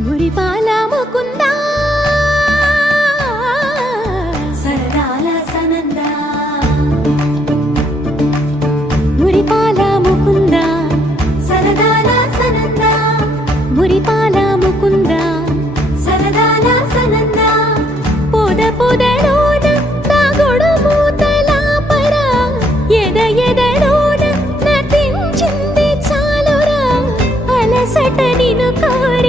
మురిపాల ముకుందా సరదాల సనందా మురిపాల ముకుందా సరదాల సనందా మురిపాల ముకుందా సరదాల సనందా పొద పొదలోన తాగుడు మూతలాపరా ఎద ఎదలోన నటించింది చాలురా అలసట నిన్ను కోరి